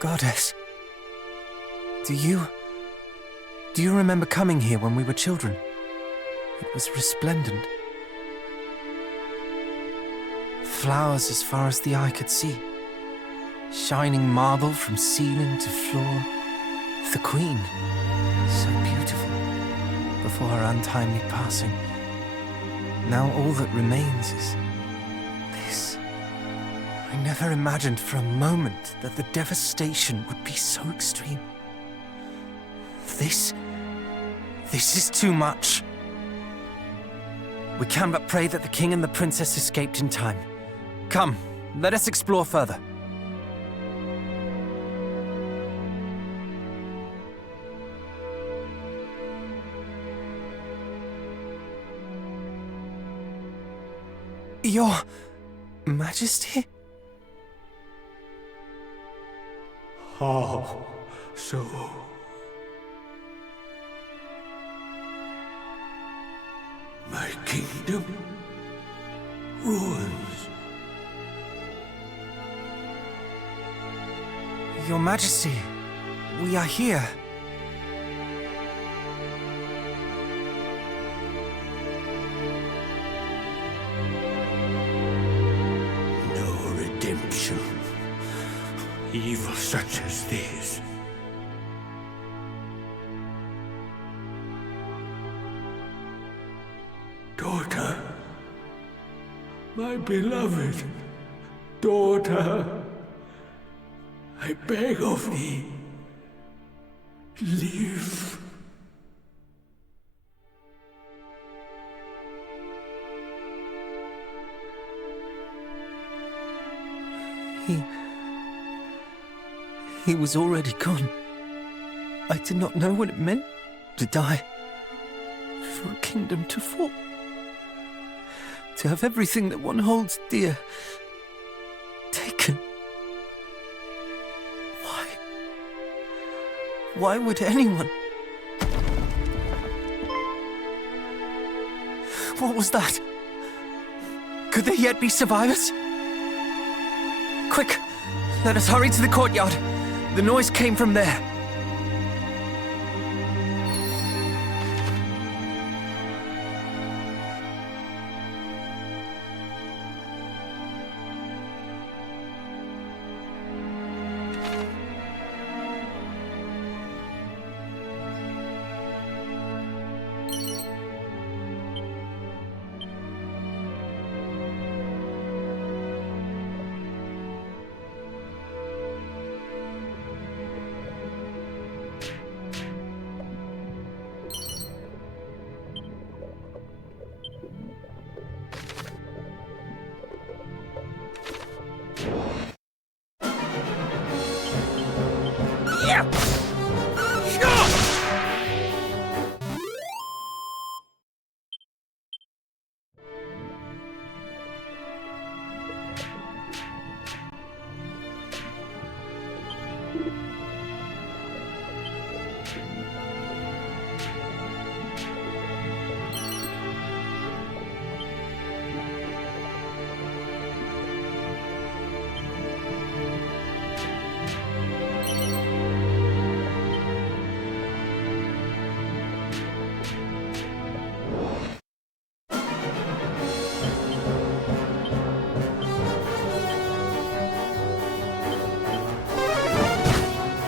Goddess, do you remember coming here when we were children? It was resplendent. Flowers as far as the eye could see. Shining marble from ceiling to floor. The Queen, so beautiful, before her untimely passing. Now all that remains is this. I never imagined for a moment that the devastation would be so extreme. This is too much. We can but pray that the King and the Princess escaped in time. Come, let us explore further. Your Majesty? How so? My kingdom ruins. Your Majesty, we are here. No redemption. Evil such as this. Daughter, my beloved daughter, I beg of thee, live. He was already gone. I did not know what it meant to die. For a kingdom to fall. To have everything that one holds dear taken. Why? Why would anyone? What was that? Could there yet be survivors? Quick, let us hurry to the courtyard. The noise came from there.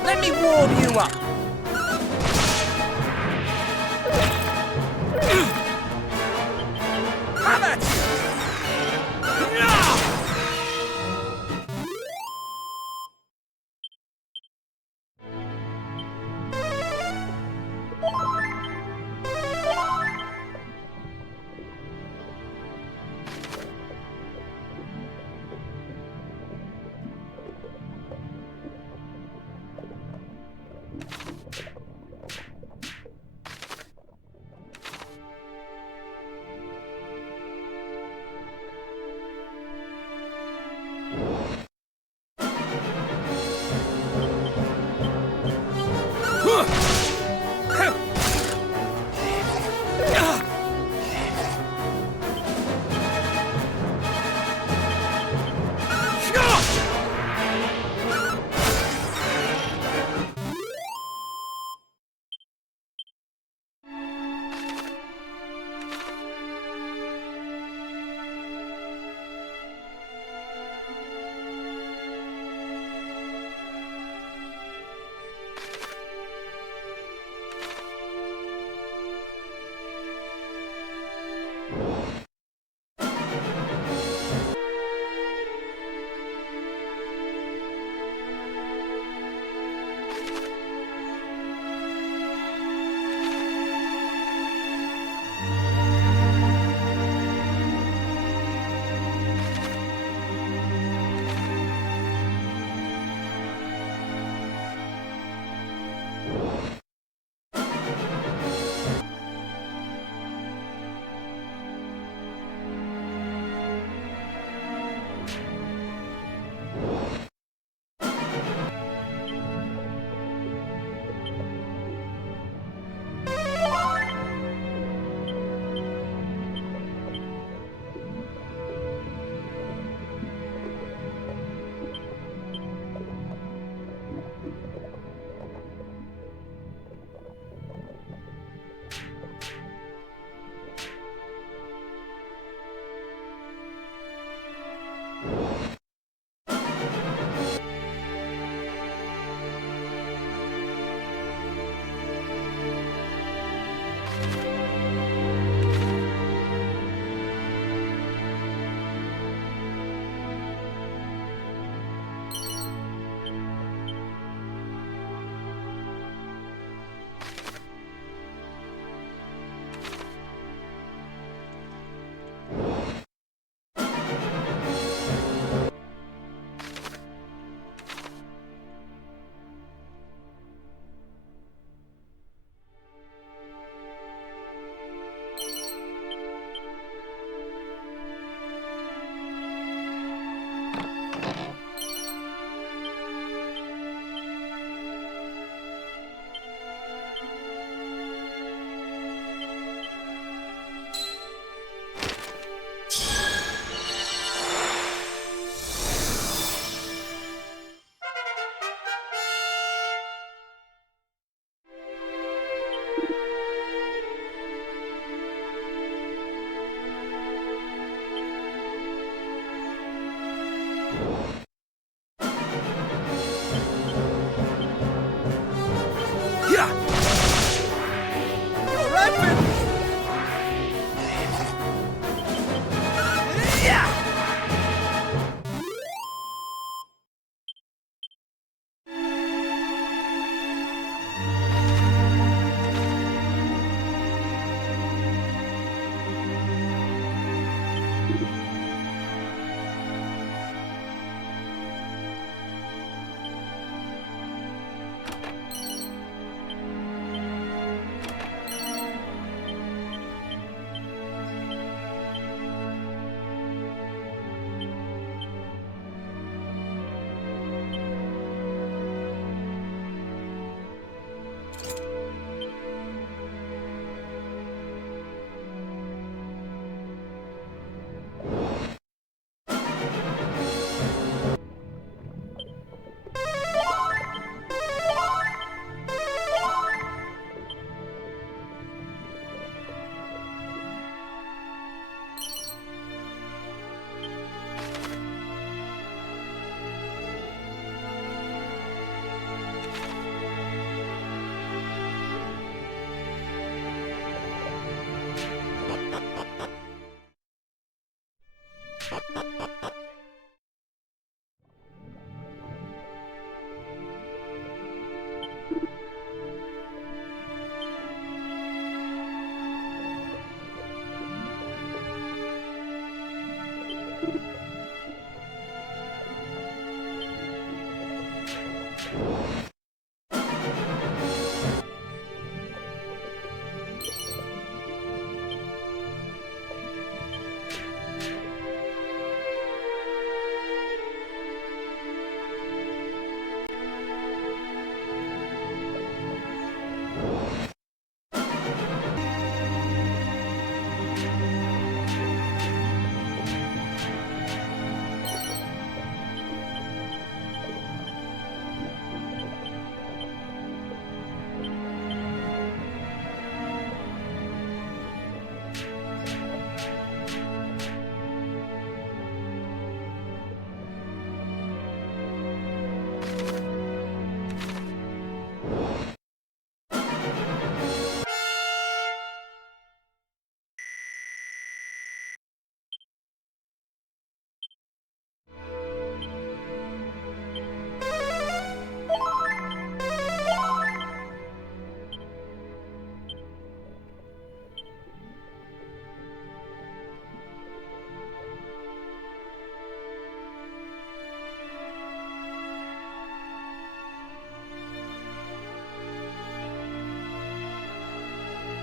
Let me warm you up. Have at you!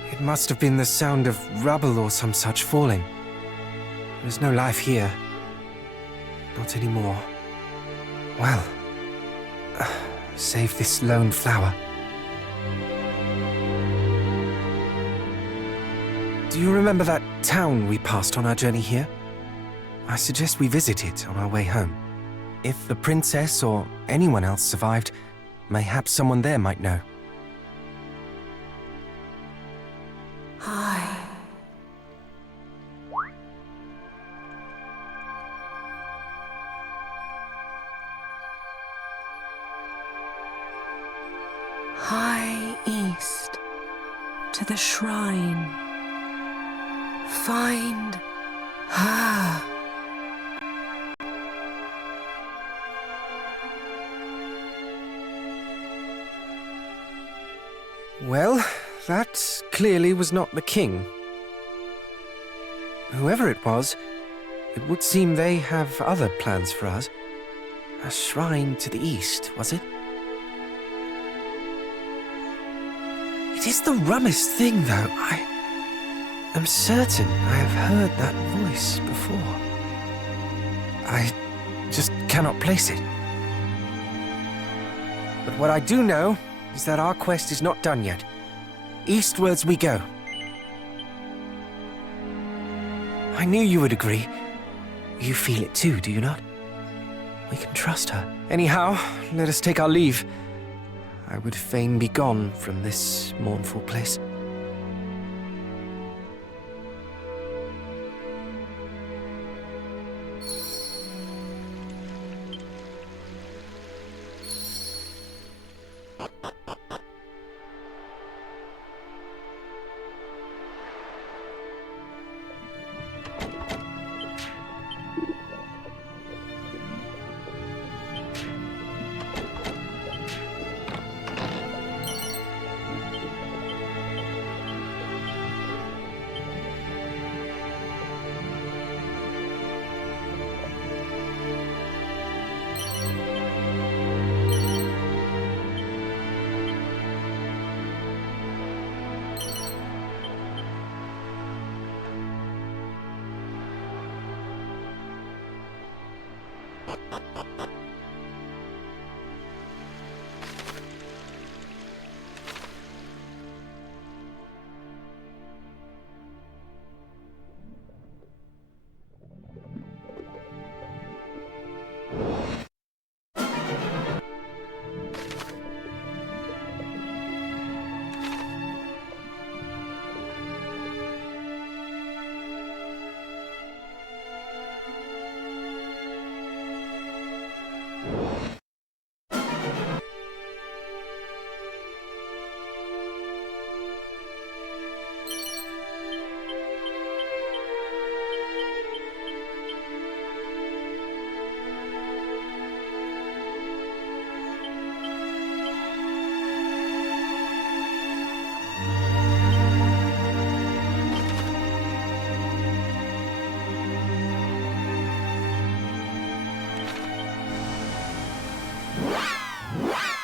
It must have been the sound of rubble or some such falling. There's no life here. Not anymore. Well, save this lone flower. Do you remember that town we passed on our journey here? I suggest we visit it on our way home. If the princess or anyone else survived, mayhaps someone there might know. Hi. High east to the shrine. Find her. Well, that clearly was not the king. Whoever it was, it would seem they have other plans for us. A shrine to the east, was it? It is the rummest thing, though. I am certain I have heard that voice before. I just cannot place it. But what I do know is that our quest is not done yet. Eastwards we go. I knew you would agree. You feel it too, do you not? We can trust her. Anyhow, let us take our leave. I would fain be gone from this mournful place. Wow!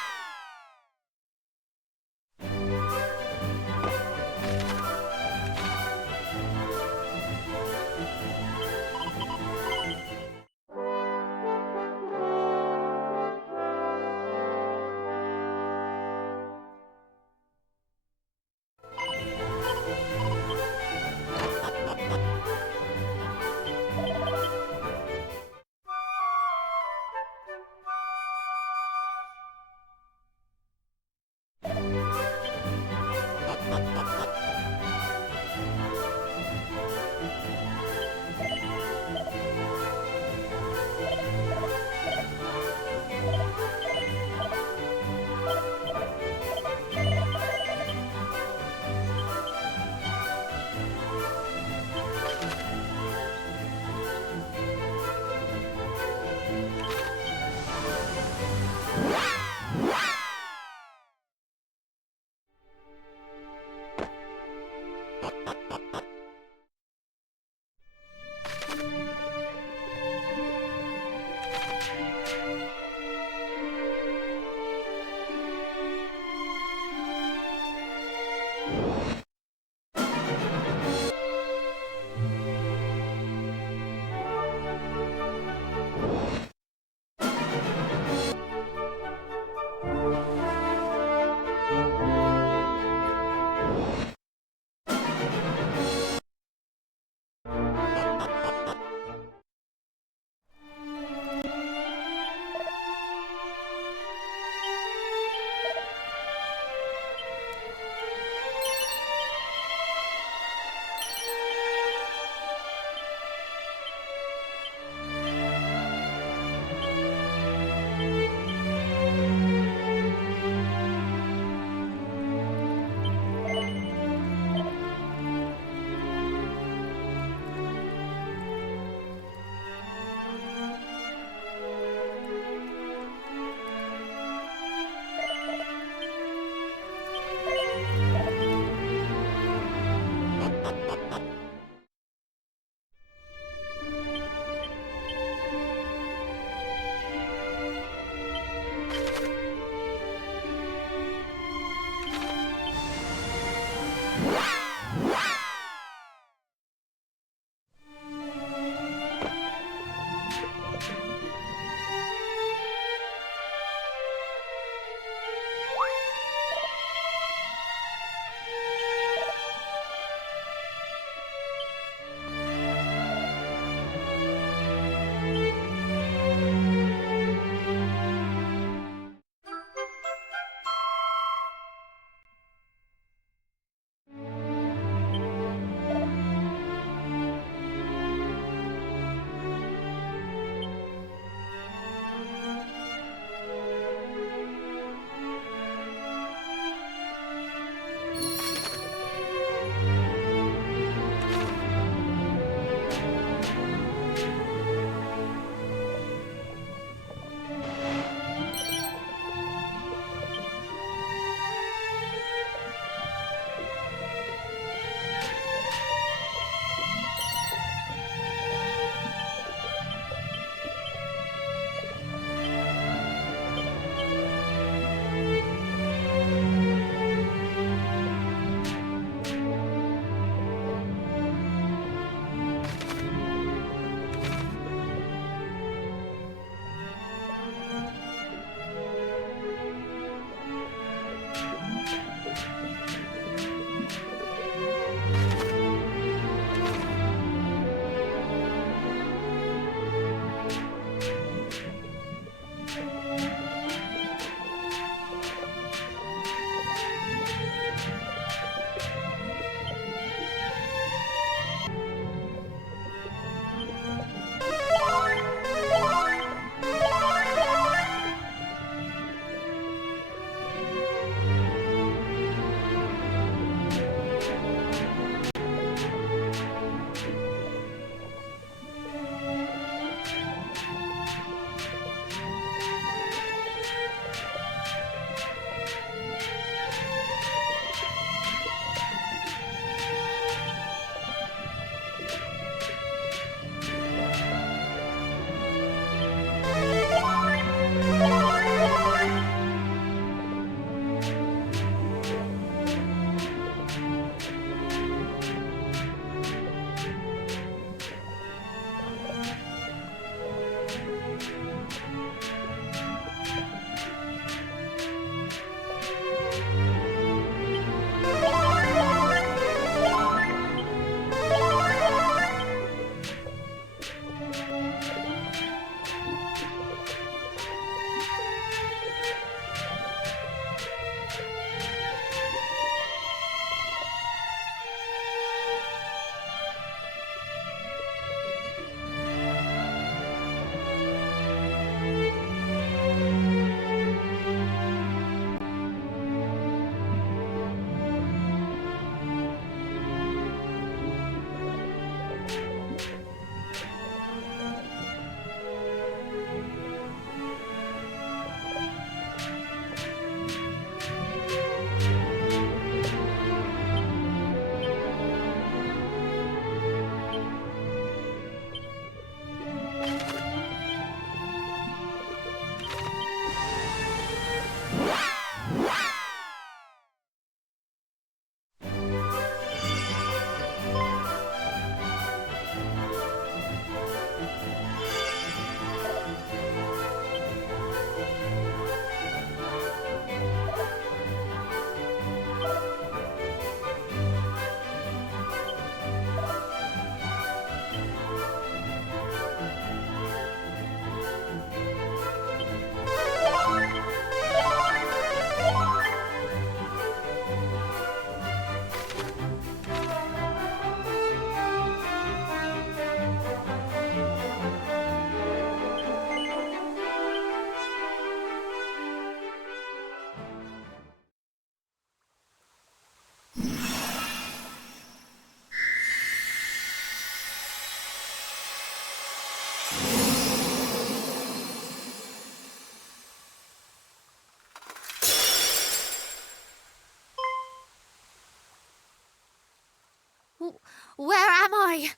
Where am I?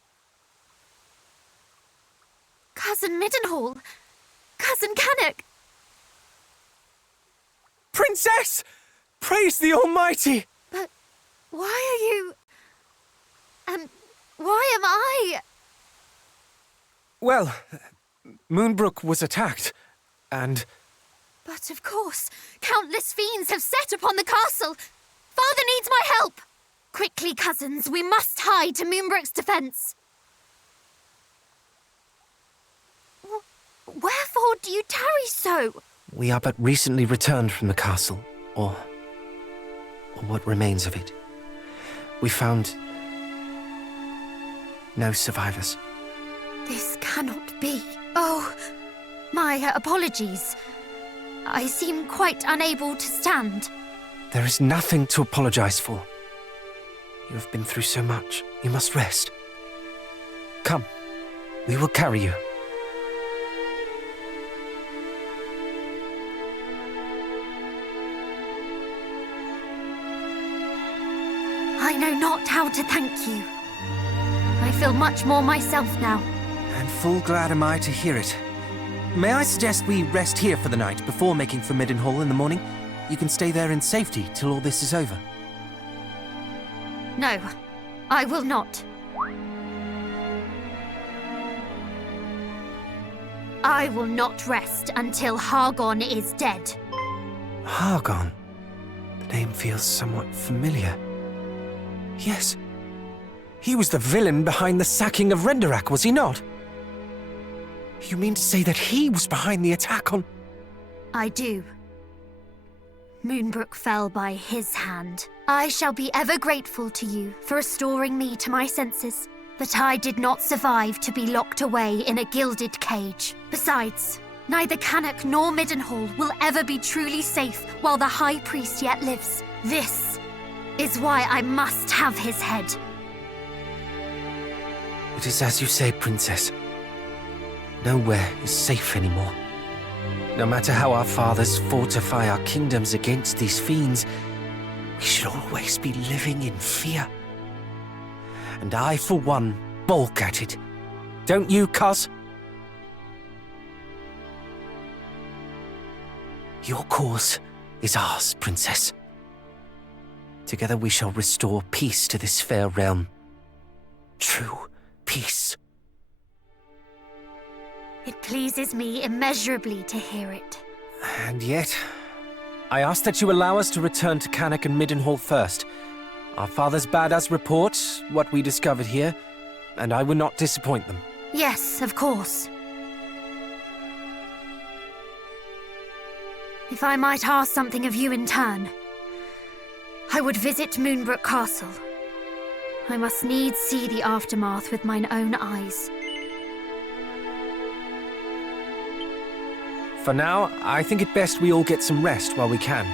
Cousin Middenhall. Cousin Cannock. Princess! Praise the Almighty! But why are you... And why am I... Well, Moonbrook was attacked, and... But of course, countless fiends have set upon the castle. Father needs my help. Quickly, cousins, we must hide to Moonbrook's defense. Wherefore do you tarry so? We are but recently returned from the castle, or what remains of it. We found no survivors. This cannot be. Oh, my apologies. I seem quite unable to stand. There is nothing to apologize for. You have been through so much. You must rest. Come, we will carry you. I know not how to thank you. I feel much more myself now. And full glad am I to hear it. May I suggest we rest here for the night before making for Middenhall in the morning? You can stay there in safety till all this is over. No, I will not. I will not rest until Hargon is dead. Hargon? The name feels somewhat familiar. Yes. He was the villain behind the sacking of Renderak, was he not? You mean to say that he was behind the attack on... I do. Moonbrook fell by his hand. I shall be ever grateful to you for restoring me to my senses. But I did not survive to be locked away in a gilded cage. Besides, neither Cannock nor Middenhall will ever be truly safe while the High Priest yet lives. This is why I must have his head. It is as you say, Princess. Nowhere is safe anymore. No matter how our fathers fortify our kingdoms against these fiends, we should always be living in fear. And I, for one, balk at it. Don't you, cuz? Your cause is ours, Princess. Together we shall restore peace to this fair realm. True peace. It pleases me immeasurably to hear it. And yet, I ask that you allow us to return to Cannock and Middenhall first. Our fathers bade us report what we discovered here, and I would not disappoint them. Yes, of course. If I might ask something of you in turn, I would visit Moonbrook Castle. I must needs see the aftermath with mine own eyes. For now, I think it best we all get some rest while we can.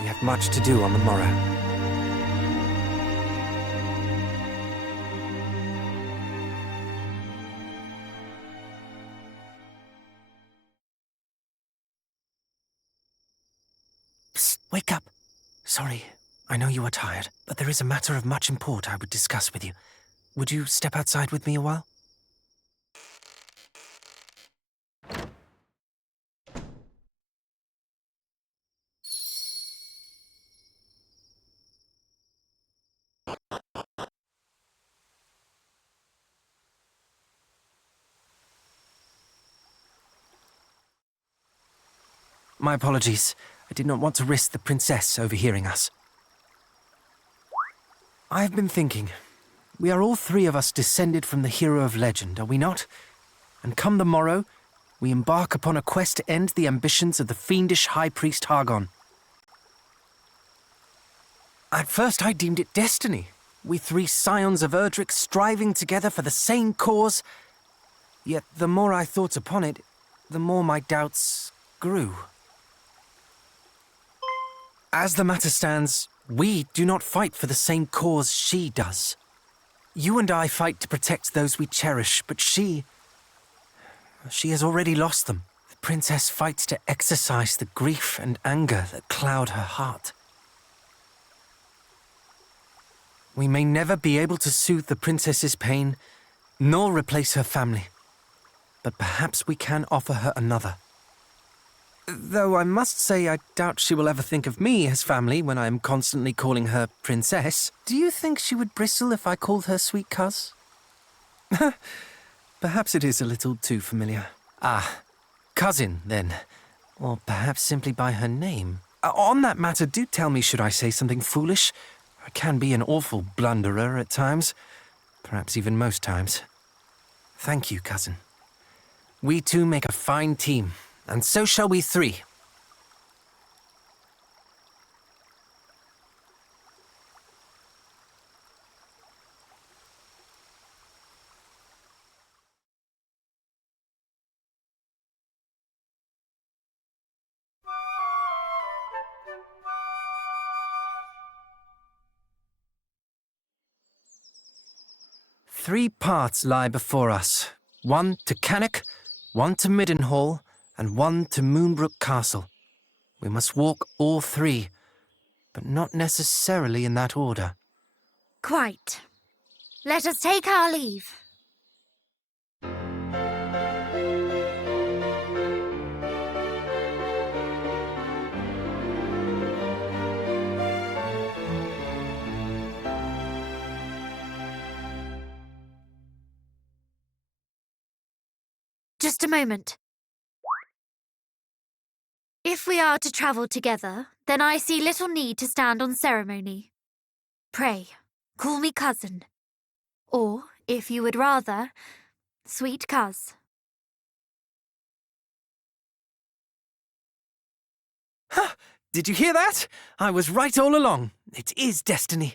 We have much to do on the morrow. Psst, wake up. Sorry, I know you are tired, but there is a matter of much import I would discuss with you. Would you step outside with me a while? My apologies. I did not want to risk the princess overhearing us. I've been thinking. We are all three of us descended from the hero of legend, are we not? And come the morrow, we embark upon a quest to end the ambitions of the fiendish High Priest Hargon. At first I deemed it destiny. We three scions of Erdrick striving together for the same cause. Yet the more I thought upon it, the more my doubts grew. As the matter stands, we do not fight for the same cause she does. You and I fight to protect those we cherish, but she has already lost them. The princess fights to exorcise the grief and anger that cloud her heart. We may never be able to soothe the princess's pain, nor replace her family. But perhaps we can offer her another. Though I must say I doubt she will ever think of me as family when I am constantly calling her princess. Do you think she would bristle if I called her sweet cuz? Perhaps it is a little too familiar. Ah, cousin, then. Or perhaps simply by her name. On that matter, do tell me should I say something foolish? I can be an awful blunderer at times. Perhaps even most times. Thank you, cousin. We two make a fine team, and so shall we three. Three paths lie before us. One to Cannock, one to Middenhall, and one to Moonbrook Castle. We must walk all three, but not necessarily in that order. Quite. Let us take our leave. Just a moment. If we are to travel together, then I see little need to stand on ceremony. Pray, call me cousin. Or, if you would rather, sweet cuz. Ha! Did you hear that? I was right all along. It is destiny.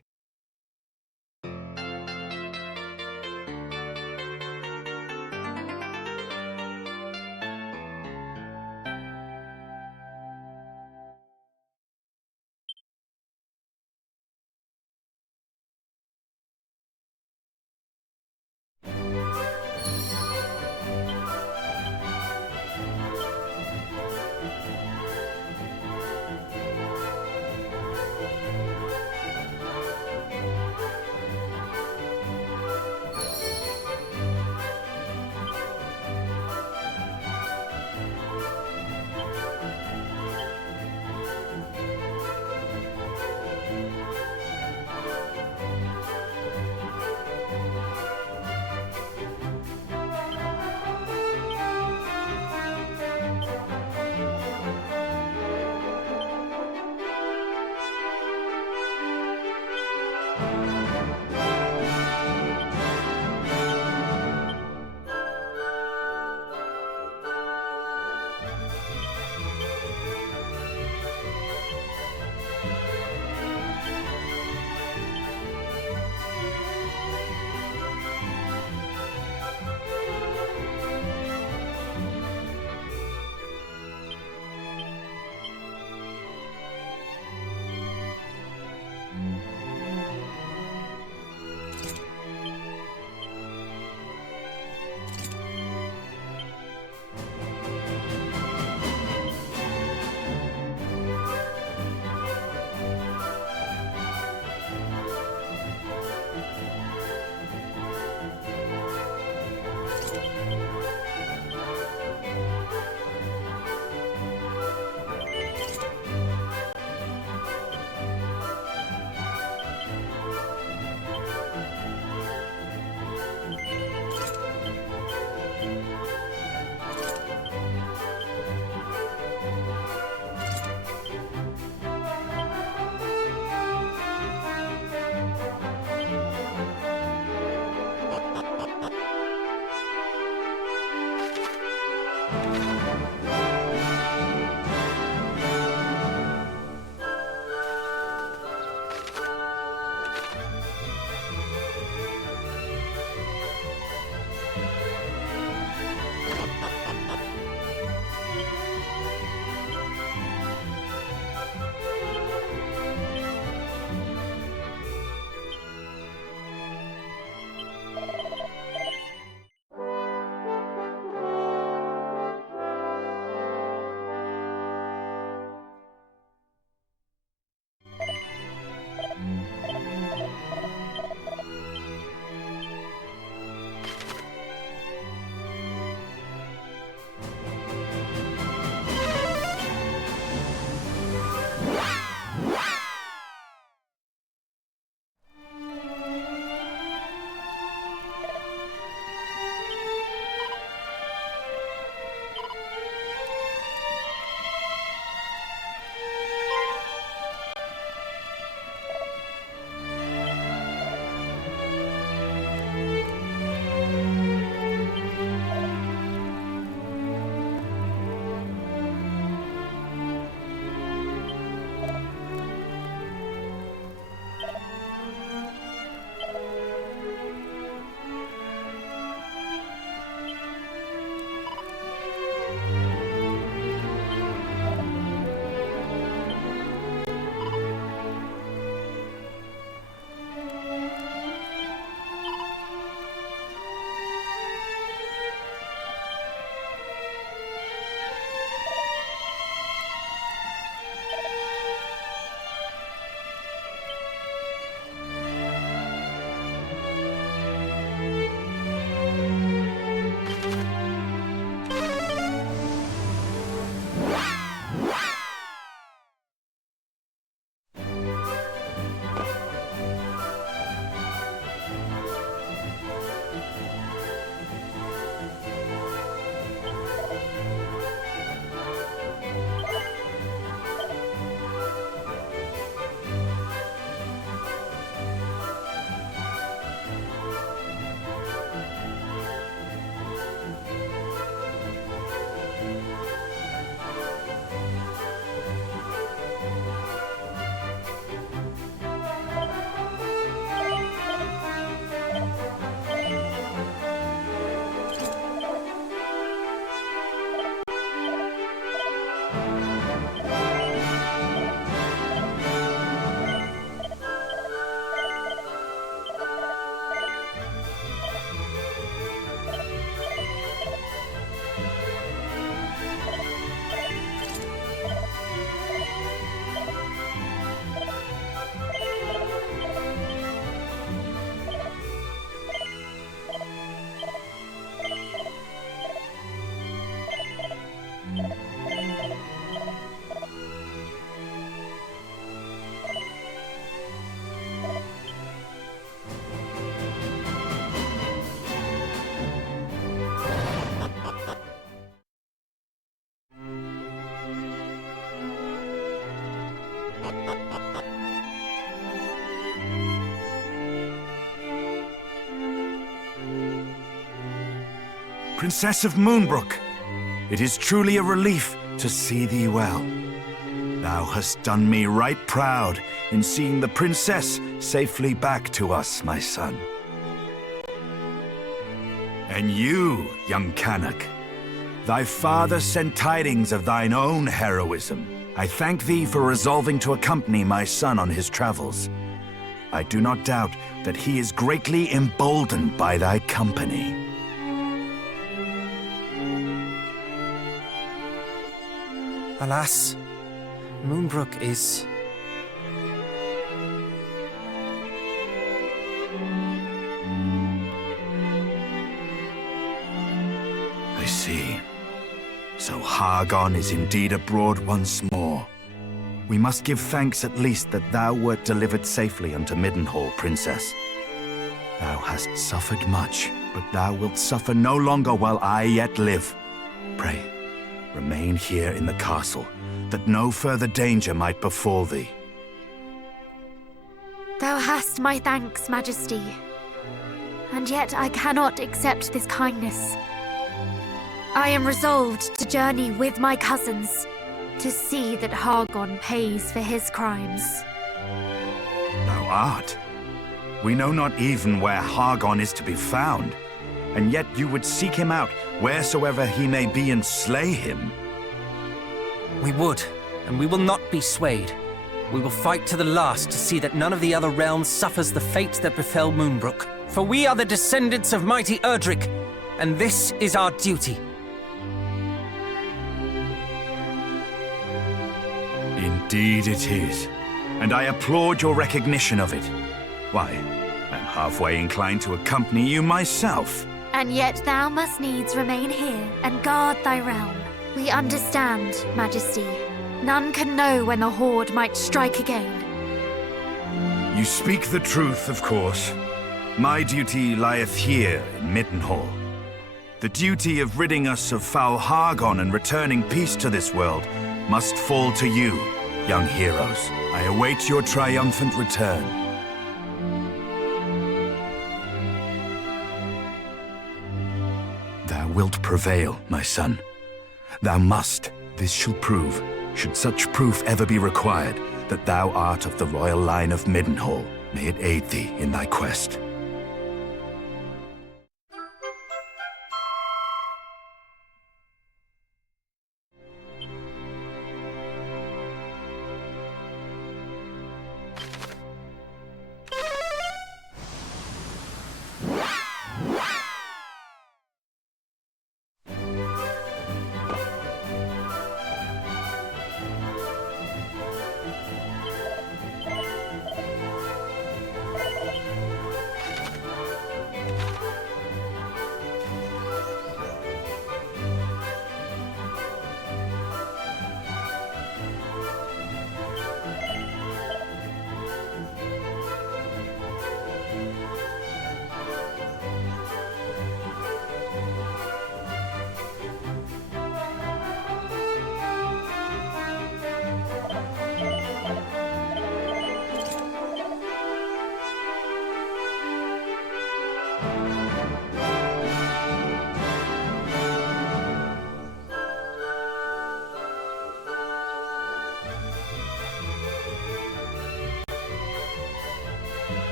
Princess of Moonbrook, it is truly a relief to see thee well. Thou hast done me right proud in seeing the princess safely back to us, my son. And you, young Canuck, thy father sent tidings of thine own heroism. I thank thee for resolving to accompany my son on his travels. I do not doubt that he is greatly emboldened by thy company. Alas, Moonbrook is... I see. So Hargon is indeed abroad once more. We must give thanks at least that thou wert delivered safely unto Middenhall, Princess. Thou hast suffered much, but thou wilt suffer no longer while I yet live. Pray, remain here in the castle, that no further danger might befall thee. Thou hast my thanks, Majesty. And yet I cannot accept this kindness. I am resolved to journey with my cousins, to see that Hargon pays for his crimes. Thou art. We know not even where Hargon is to be found, and yet you would seek him out wheresoever he may be and slay him. We would, and we will not be swayed. We will fight to the last to see that none of the other realms suffers the fate that befell Moonbrook. For we are the descendants of mighty Erdrick, and this is our duty. Indeed it is, and I applaud your recognition of it. Why, I'm halfway inclined to accompany you myself. And yet thou must needs remain here and guard thy realm. We understand, Majesty. None can know when the Horde might strike again. You speak the truth, of course. My duty lieth here in Middenhall. The duty of ridding us of foul Hargon and returning peace to this world must fall to you, young heroes. I await your triumphant return. Thou wilt prevail, my son. Thou must. This shall prove, should such proof ever be required, that thou art of the royal line of Middenhall. May it aid thee in thy quest.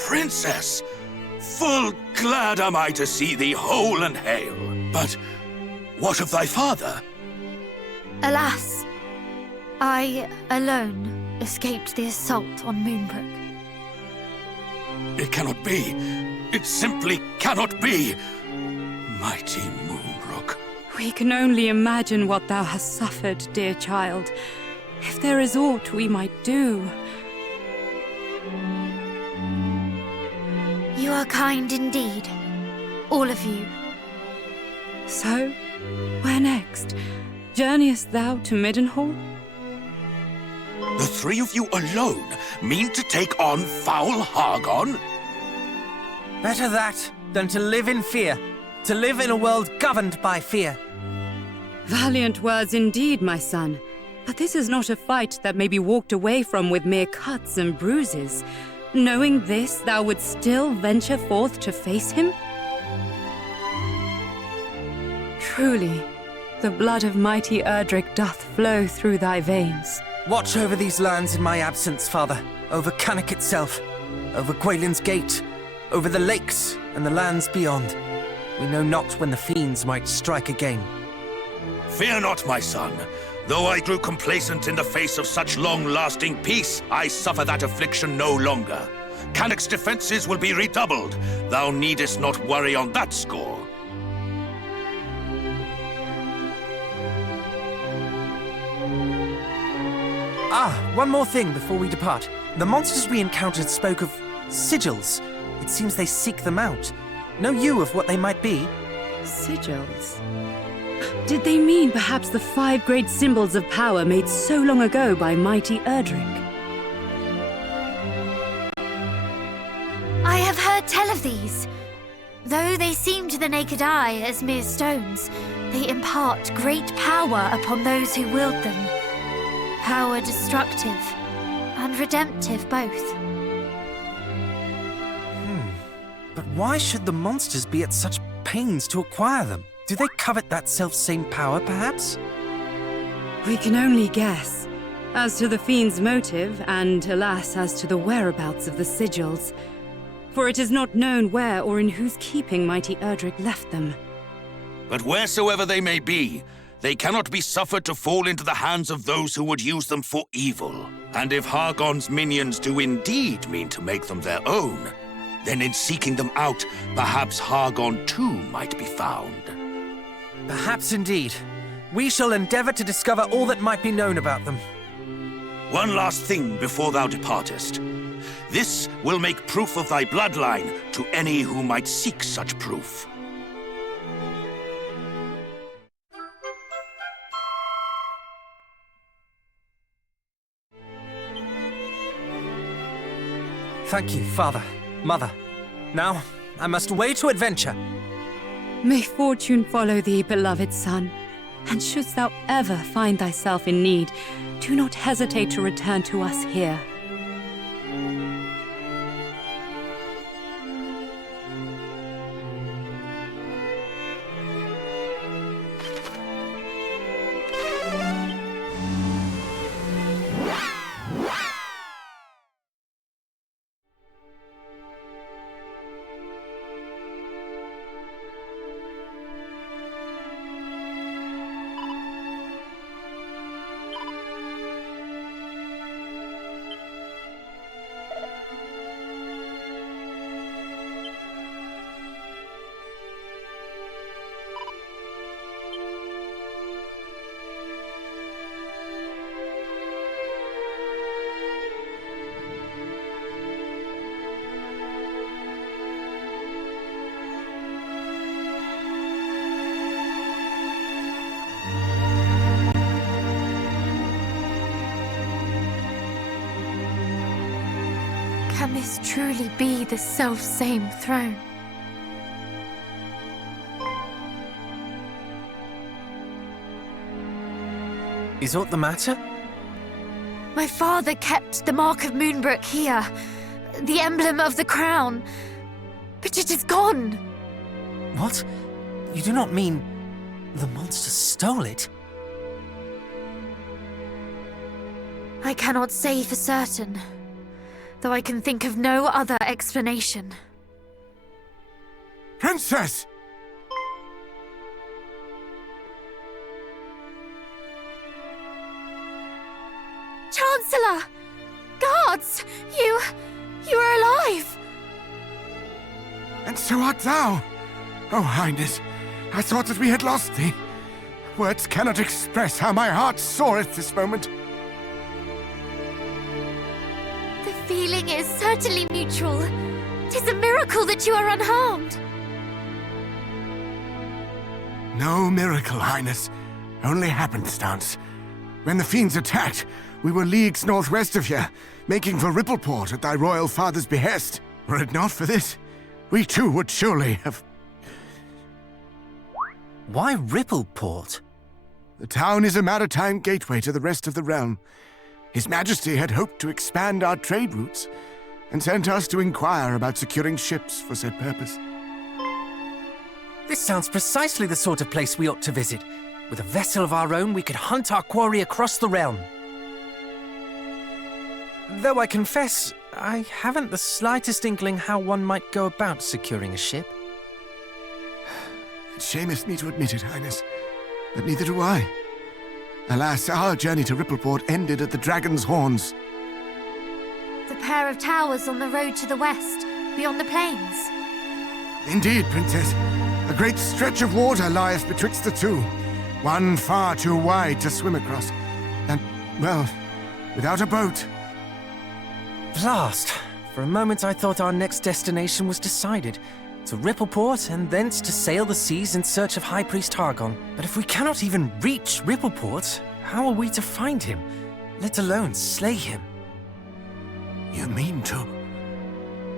Princess, full glad am I to see thee whole and hale. But what of thy father? Alas, I alone escaped the assault on Moonbrook. It cannot be. It simply cannot be. Mighty Moonbrook. We can only imagine what thou hast suffered, dear child. If there is aught we might do. You are kind indeed, all of you. So, where next? Journeyest thou to Middenhall? The three of you alone mean to take on foul Hargon? Better that than to live in fear. To live in a world governed by fear. Valiant words indeed, my son. But this is not a fight that may be walked away from with mere cuts and bruises. Knowing this, thou would still venture forth to face him? Truly, the blood of mighty Erdrick doth flow through thy veins. Watch over these lands in my absence, father. Over Cannock itself. Over Gwaelin's Gate. Over the lakes and the lands beyond. We know not when the fiends might strike again. Fear not, my son. Though I grew complacent in the face of such long-lasting peace, I suffer that affliction no longer. Cannock's defenses will be redoubled. Thou needest not worry on that score. One more thing before we depart. The monsters we encountered spoke of sigils. It seems they seek them out. Know you of what they might be? Sigils? Did they mean perhaps the 5 great symbols of power made so long ago by mighty Erdrick? I have heard tell of these. Though they seem to the naked eye as mere stones, they impart great power upon those who wield them. Power destructive and redemptive both. But why should the monsters be at such pains to acquire them? Do they covet that self-same power, perhaps? We can only guess. As to the fiend's motive, and alas, as to the whereabouts of the sigils. For it is not known where or in whose keeping mighty Erdrick left them. But wheresoever they may be, they cannot be suffered to fall into the hands of those who would use them for evil. And if Hargon's minions do indeed mean to make them their own, then in seeking them out, perhaps Hargon too might be found. Perhaps indeed. We shall endeavor to discover all that might be known about them. One last thing before thou departest. This will make proof of thy bloodline to any who might seek such proof. Thank you, father, mother. Now, I must away to adventure. May fortune follow thee, beloved son. And shouldst thou ever find thyself in need, do not hesitate to return to us here. Can this truly be the self-same throne? Is aught the matter? My father kept the mark of Moonbrook here, the emblem of the crown, but it is gone. What? You do not mean the monster stole it? I cannot say for certain, though I can think of no other explanation. Princess! Chancellor! Guards! You are alive! And so art thou! Oh, Highness, I thought that we had lost thee. Words cannot express how my heart soareth this moment. feeling is certainly mutual. 'Tis a miracle that you are unharmed. No miracle, Highness. Only happenstance. When the fiends attacked, we were leagues northwest of here, making for Rippleport at thy royal father's behest. Were it not for this, we too would surely have... Why Rippleport? The town is a maritime gateway to the rest of the realm. His Majesty had hoped to expand our trade routes, and sent us to inquire about securing ships for said purpose. This sounds precisely the sort of place we ought to visit. With a vessel of our own, we could hunt our quarry across the realm. Though I confess, I haven't the slightest inkling how one might go about securing a ship. It shameth me to admit it, Highness, but neither do I. Alas, our journey to Rippleport ended at the Dragon's Horns. The pair of towers on the road to the west, beyond the plains. Indeed, Princess. A great stretch of water lieth betwixt the two, one far too wide to swim across, and, well, without a boat. Blast! For a moment I thought our next destination was decided. To Rippleport, and thence to sail the seas in search of High Priest Hargon. But if we cannot even reach Rippleport, how are we to find him? Let alone slay him? You mean to?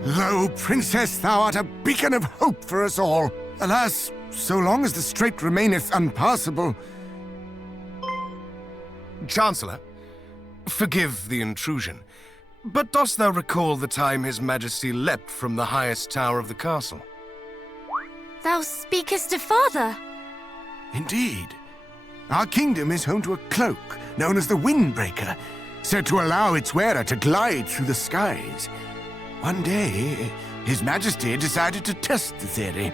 Lo, Princess, thou art a beacon of hope for us all. Alas, so long as the strait remaineth unpassable... Chancellor, forgive the intrusion, but dost thou recall the time His Majesty leapt from the highest tower of the castle? Thou speakest of father. Indeed. Our kingdom is home to a cloak known as the Windbreaker, said to allow its wearer to glide through the skies. One day, His Majesty decided to test the theory.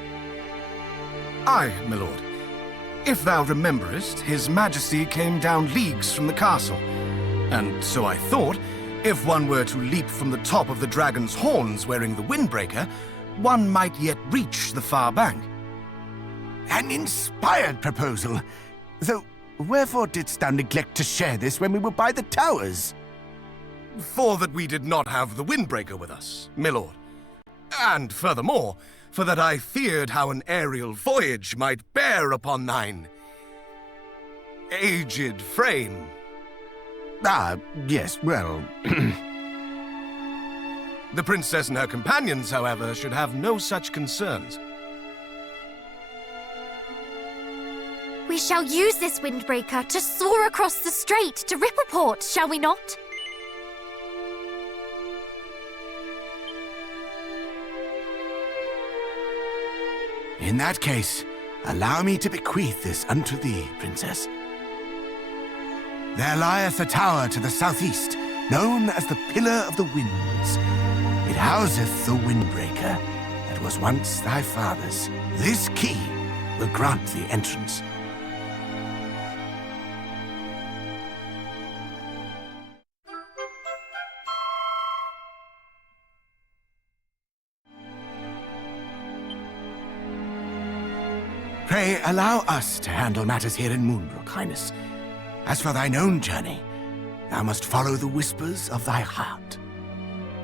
Aye, my lord. If thou rememberest, His Majesty came down leagues from the castle. And so I thought, if one were to leap from the top of the Dragon's Horns wearing the Windbreaker, one might yet reach the far bank. An inspired proposal. Though, wherefore didst thou neglect to share this when we were by the towers? For that we did not have the Windbreaker with us, my lord. And furthermore, for that I feared how an aerial voyage might bear upon thine aged frame. Ah, yes, well... The princess and her companions, however, should have no such concerns. We shall use this Windbreaker to soar across the strait to Rippleport, shall we not? In that case, allow me to bequeath this unto thee, Princess. There lieth a tower to the southeast, known as the Pillar of the Winds. It houseth the Windbreaker that was once thy father's. This key will grant thee entrance. Pray allow us to handle matters here in Moonbrook, Highness. As for thine own journey, thou must follow the whispers of thy heart.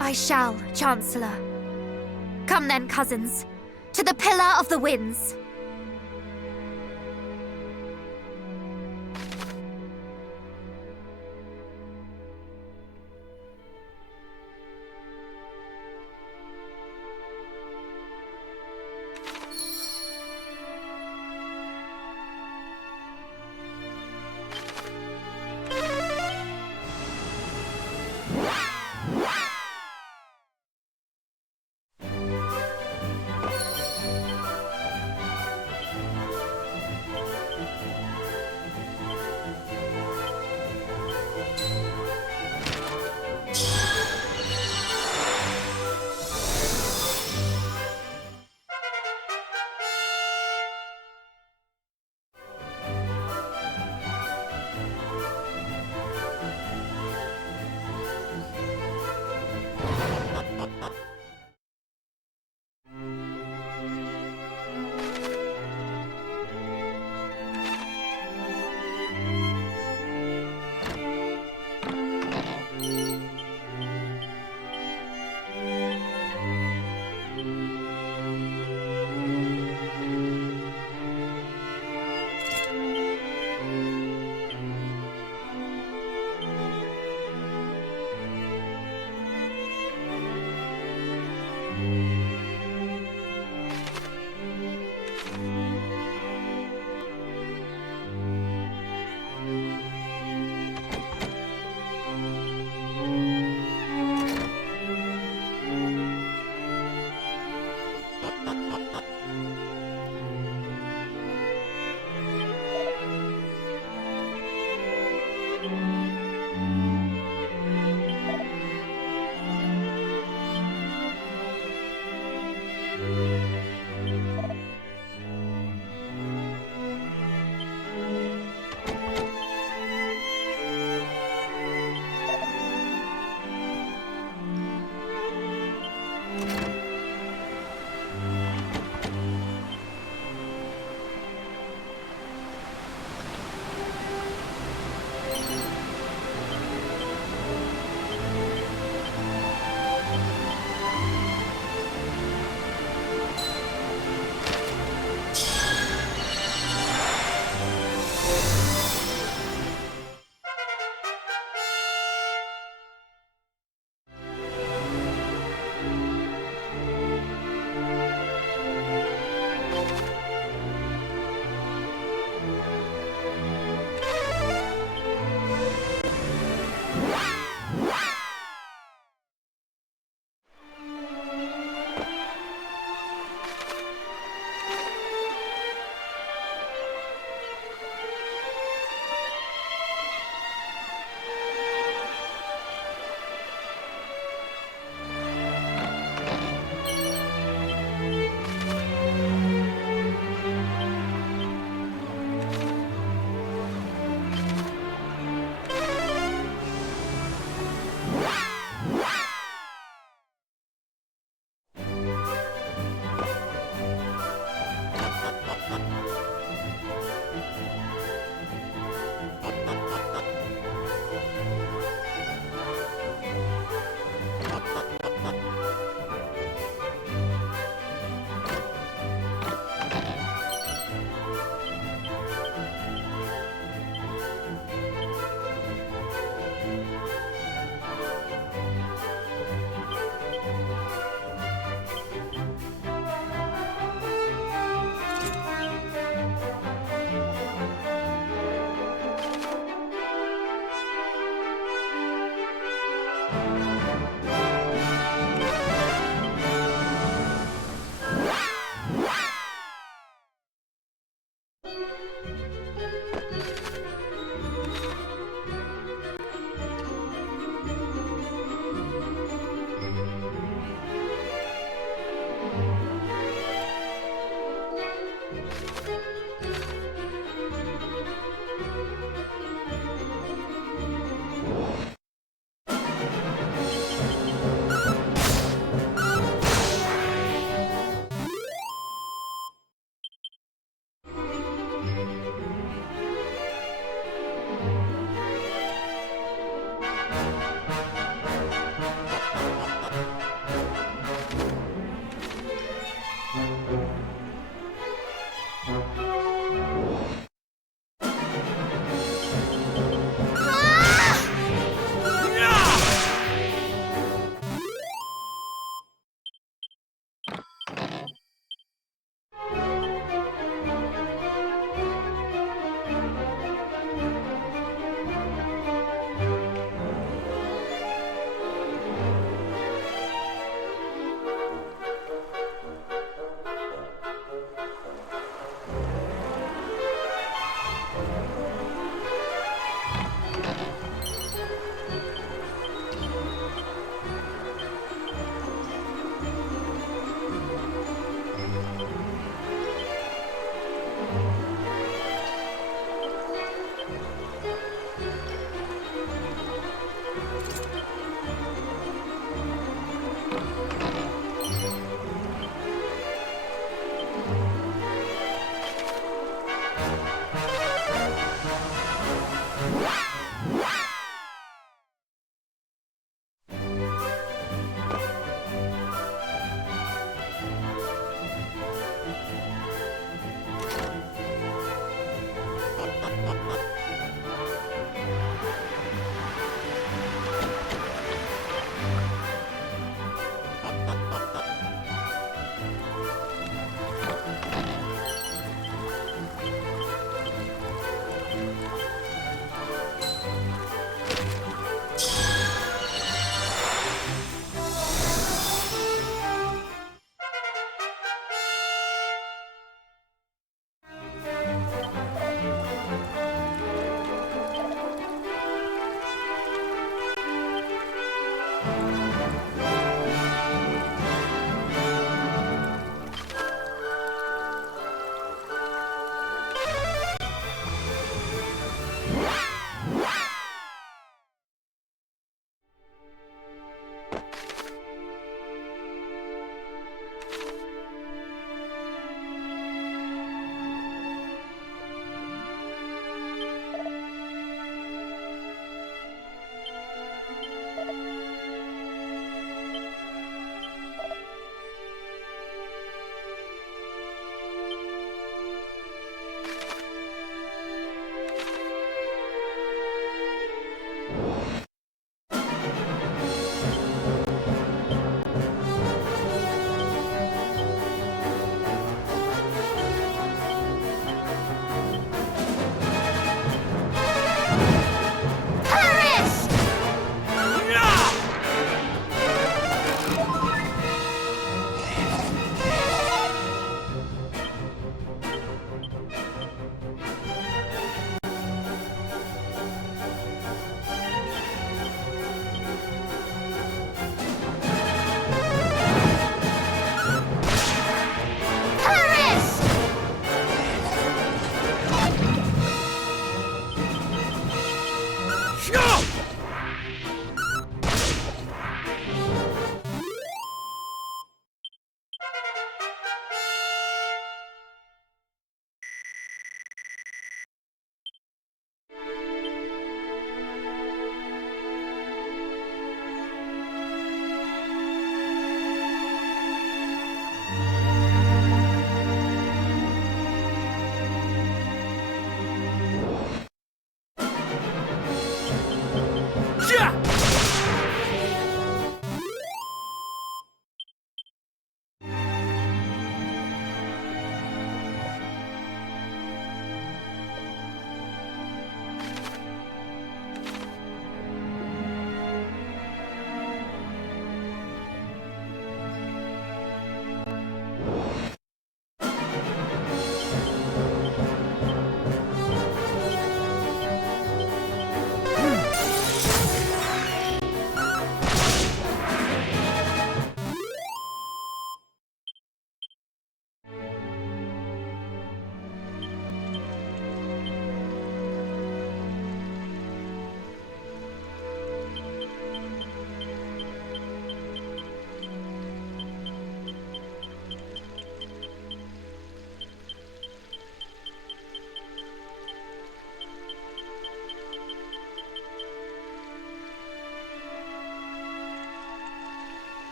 I shall, Chancellor. Come then, cousins, to the Pillar of the Winds.